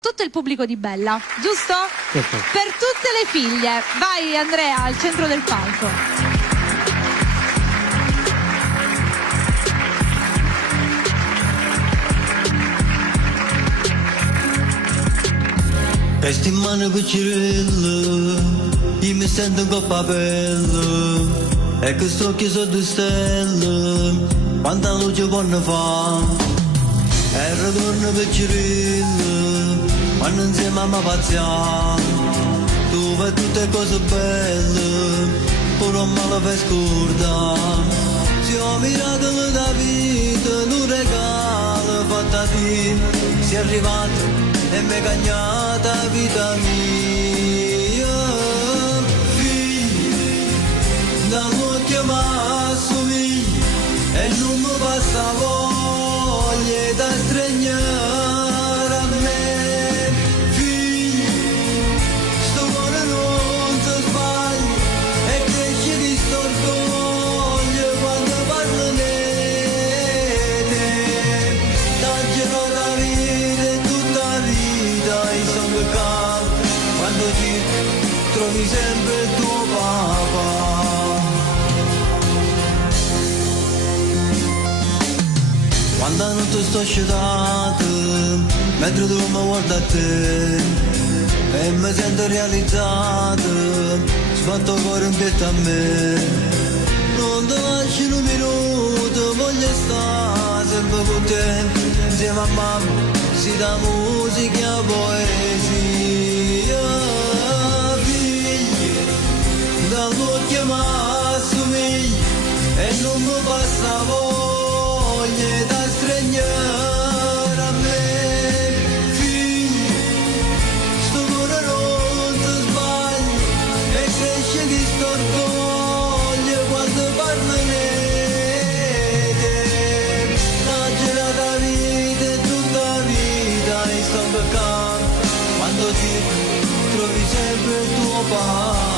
tutto il pubblico di Bella, giusto? Certo. Per tutte le figlie. Vai Andrea, al centro del palco. Resti in mano cucirello, io mi sento un coppa pelle, e questo occhio sono due stelle, quanta luce buona fa, e ritorno cucirello, quando insieme a me pazziamo, tu fai tutte cose belle, pure non me la fai scordare, se ho miracolo da vita, un regalo fatto a te, sei arrivato e mi è cagnata vita mia, figli, da non chiamare somigli, e non mi passa voglia da stregnare a me, figli, sto cuore non si sbaglia, e cresce di sto orgoglio quando parlo di te, taglierò la vita e tutta la vita, i sangue caldo, quando ci trovi sempre il tuo papà. Quando non ti sto scedato, mentre tu mi guardi a te, e mi sento realizzato, sbatto il cuore in petto a me. Non ti lasci un minuto, voglio stare sempre con te, insieme a mamma, si dà musica e poesia. Figli, da chiamare somigli, e non mi passa voglia da stregnare a me, figli, sto cuore non si sbaglia, e cresce di sto orgoglio quando parlo di te, la girata vita e tutta la vita, e sto peccando, quando ti trovi sempre il tuo padre.